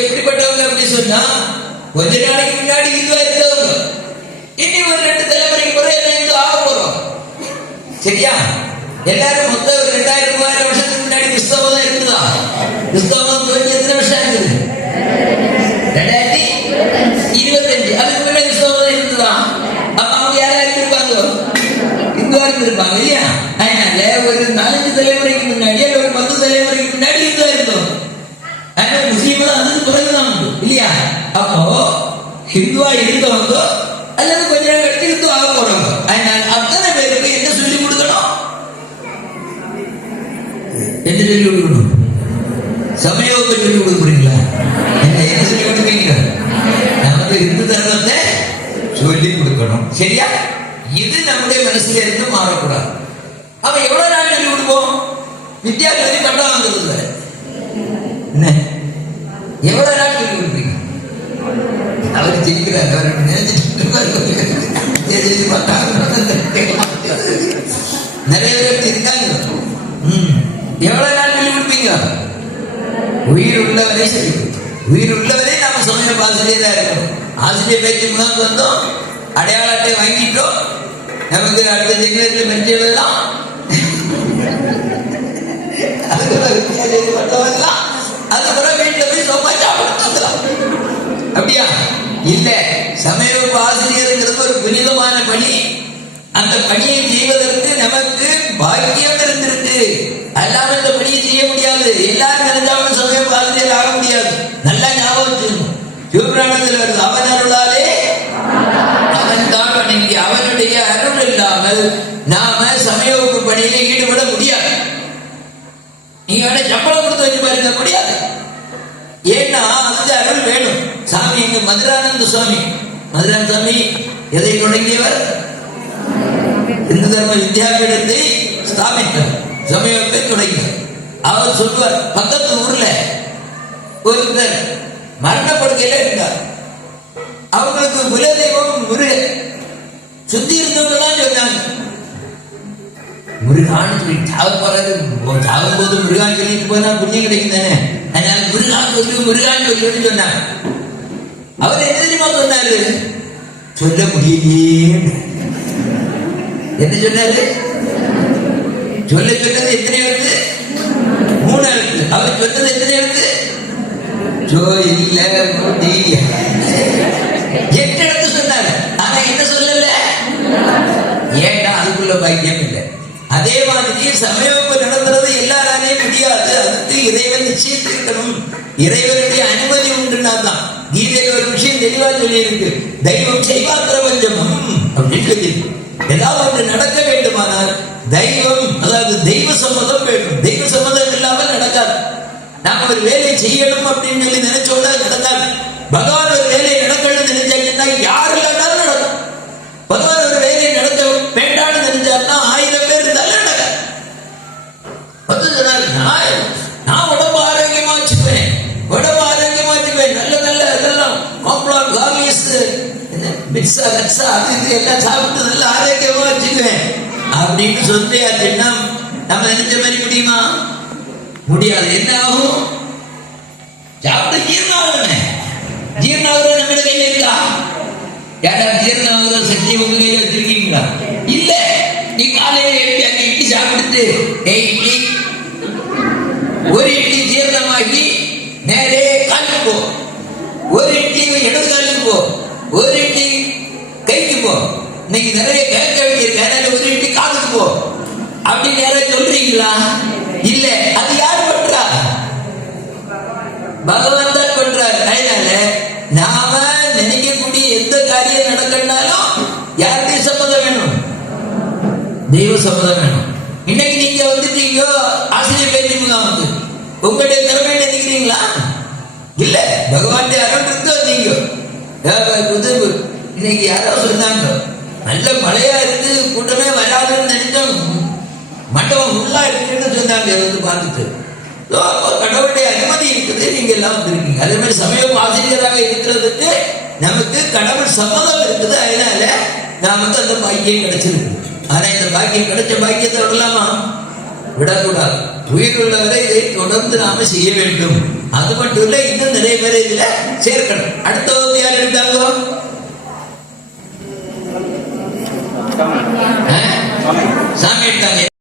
எப்படிப்பட்டவங்க அப்படி சொன்னா, கொஞ்ச நாளைக்கு முன்னாடி இந்துவா இருந்தவங்க இனி ஒரு 2 தலைமுறைக்கு பிறகு என்ன இந்து ஆக போறோம். சரியா? எல்லாரும் மொத்தம் 2000-3000 வருஷத்துக்கு முன்னாடி கிறிஸ்தவம் தான் இருக்குதா? கிறிஸ்தவம் தோன்றி எத்தனை வருஷம் இருக்குது? 2025. அதுக்கு முன்னாடி கிறிஸ்தவம் தான் இருக்குதா? அப்ப அவங்க யாரா இருந்திருப்பாங்க? இந்துவா இருந்திருப்பாங்க இல்லையா? அதனால ஒரு 4 தலைமுறைக்கு முன்னாடி ஒரு 10 தலைமுறைக்கு முன்னாடி இந்துவா இருந்தோம். அதனால முஸ்லீம் தான் அதுக்கு பிறகுதான் இல்லையா? அப்போ ஹிந்துவா இருந்தவங்க அல்லது கொஞ்ச நாள் கழித்து இந்து ஆக போறவங்க. அதனால அத்தனை பேருக்கு என்ன சொல்லி கொடுக்கணும்? என்ன சொல்லி கொடுக்கணும்? சமயோகத்தை சொல்லி கொடுக்குறீங்களா? என்ன சொல்லி கொடுப்பீங்க? நமக்கு இந்து தர்மத்தை சொல்லி கொடுக்கணும். சரியா? இது நம்முடைய மனசுல இருந்து மாறக்கூடாது. அவன் எவ்வளவு நாள் சொல்லி கொடுப்போம்? வித்தியாசத்தை கட்டம் வாங்குறது என்ன? எவ்வளவு நாள் சொல்லி கொடுப்பீங்க? அவர் ஜெயிக்கிறார். அவர் நிறைய பேர் இருக்காங்க. எவ்வளவு நாள் சொல்லி கொடுப்பீங்க? உயிர் உள்ளவரை சொல்லி, உயிர் உள்ளவரை நம்ம சமயம் ஆசிரியரா இருக்கணும். ஆசிரியர் பேச்சு முகாம் வந்தோம், அடையாள அட்டை வாங்கிட்டோம், நமக்கு அடுத்த ஜெனரேஷன் மென்ட் எழுதலாம். அதுக்கப்புறம் வீட்டில் போய் சோப்பா சாப்பிடலாம். அப்படியா? இல்ல, சமய ஆசிரியருங்கிறது ஒரு புனிதமான பணி. அந்த பணியை செய்வதற்கு நமக்கு பாக்கியம் இருந்திருக்கு. அல்லாம இந்த பணியை செய்ய முடியாது. எல்லாரும் நினைச்சாலும் சமய ஆசிரியர் ஆக முடியாது. நல்லா ஞாபகம் வச்சுக்கணும். சிவபிராணத்தில் வருது, அவன் அருளாலே அவன் தான் வணங்கி. அவனுடைய அருள் இல்லாமல் நாம சமயோக பணியில ஈடுபட முடியாது. நீங்க வேணா சம்பளம் கொடுத்து வச்சு பாருங்க, முடியாது. ஏன்னா அந்த அருள் வேணும். சாமி எங்க மதுரானந்த சுவாமி, மதுரானந்த சுவாமி எதை தொடங்கியவர்? இந்து தர்ம வித்யாபீடத்தை ஸ்தாபித்தார், சமயத்தை தொடங்கினார். அவர் சொல்வார், பக்கத்து ஊர்ல ஒருத்தர் மரணப்படுக்கையில இருந்தார். அவங்களுக்கு குலதெய்வம் முருகன். சுத்தி இருந்தவங்க தான் சொன்னாங்க, முருகான்னு சொல்லி சாகும் போது முருகான்னு சொல்லிட்டு போனா புண்ணியம் கிடைக்கும் தானே, அதனால முருகான்னு சொல்லி சொன்னாங்க. அவர் என்ன தெரியுமா சொன்னாரு? சொல்ல முடியலையே. என்ன சொன்னாரு? சொன்னது எத்தனை எழுத்து? 3 எழுத்து. அவர் சொன்னது எத்தனை எழுத்து? 8 எழுத்து சொன்னாரு. ஆனா என்ன சொல்லல? ஏன்னா அதுக்குள்ள பாக்கியம் இல்லை. அதே மாதிரி சமயோக நடத்துறது எல்லாராலையும் முடியாது. அதுக்கு இறைவன் நிச்சயித்திருக்கணும், இறைவனுடைய அனுமதி உண்டுனா தான். கீதையில ஒரு விஷயம் தெளிவா சொல்லி இருக்கு, தெய்வம் செய்வாத்திர பஞ்சமம் அப்படின்னு சொல்லி. ஏதாவது ஒன்று நடக்க வேண்டுமானால் தெய்வம், அதாவது தெய்வ சம்மதம் வேண்டும். தெய்வ சம்மதம் இல்லாமல் நடக்காது. நாம ஒரு வேலையை செய்யணும் அப்படின்னு சொல்லி நினைச்சோட நடக்காது. பகவான் ஒரு வேலையை நடக்கணும்னு நினைச்சாங்கன்னா யார் இல்லாட்டாலும் நடக்கும். பகவான் ஒரு வேலையை நடக்க வேண்டாம்னு நினைச்சாருன்னா 1000 பேர் இருந்தாலும் நடக்காது. நான் உடம்பு ஆரோக்கியமா வச்சுக்குவேன், உடம்பு ஆரோக்கியமா வச்சுக்குவேன், நல்ல நல்ல இதெல்லாம் காம்ப்ளான் கார்லிஸ் மிக்ஸா கட்ஸா அது எல்லாம் சாப்பிட்டு நல்ல ஆரோக்கியமா வச்சுக்குவேன் அப்படின்னு சொல்லியாச்சுன்னா நம்ம நினைச்ச மாதிரி முடியுமா? முடியாது. என்ன ஆகும்? சாப்பிட்டு ஜீர்ணாகுமே. ஜீர்ணாகுறது நம்ம கையில இருக்கா? யாராவது ஜீர்ணாகுற சக்தி உங்க கையில வச்சிருக்கீங்களா? இல்ல. நீ காலையில இட்லி சாப்பிட்டு இட்லி ஒரு இட்லி ஜீர்ணமாகி நேரே காலுக்கு போ, ஒரு இட்லி இடது காலுக்கு போ, ஒரு இட்லி கைக்கு போ. இன்னைக்கு நிறைய கேட்க வேண்டிய ஒரு இட்லி காலுக்கு போ அப்படின்னு யாராவது சொல்றீங்களா? இல்ல. அது யார் பண்றா? பகவான் தான் பண்றார். அதனால நாம நினைக்கக்கூடிய எந்த காரியம் நடக்கணும்னாலும் யாருடைய சம்மதம் வேணும்? தெய்வ சம்மதம் வேணும். இன்னைக்கு நீங்க வந்துட்டீங்க ஆசிரியர் பேச்சு முகாம் வந்து உங்களுடைய திறமை நினைக்கிறீங்களா? இல்ல, பகவான் அருள் இருந்து வந்தீங்க. இன்னைக்கு யாராவது சொன்னாங்க, நல்ல மழையா இருக்கு, கூட்டமே வராதுன்னு நினைச்சோம், மண்டபம் ஃபுல்லா இருக்குன்னு சொன்னாங்க. வந்து பார்த்துட்டு கடவுளுடைய அனுமதி இருக்குது, நீங்க எல்லாம் வந்திருக்கீங்க. அதே மாதிரி சமயம் ஆசிரியராக இருக்கிறதுக்கு நமக்கு கடவுள் சம்மதம் இருக்குது. அதனால நமக்கு அந்த பாக்கியம் கிடைச்சிருக்கு. ஆனா இந்த பாக்கியம் கிடைச்ச பாக்கியத்தை விடலாமா? விடக்கூடாது. உயிர் உள்ளவரை இதை தொடர்ந்து நாம செய்ய வேண்டும். அது மட்டும் இல்ல, இன்னும் நிறைய பேரை இதுல சேர்க்கணும். அடுத்த வகுப்பு யார் எடுத்தாங்க? சாமி எடுத்தாங்க.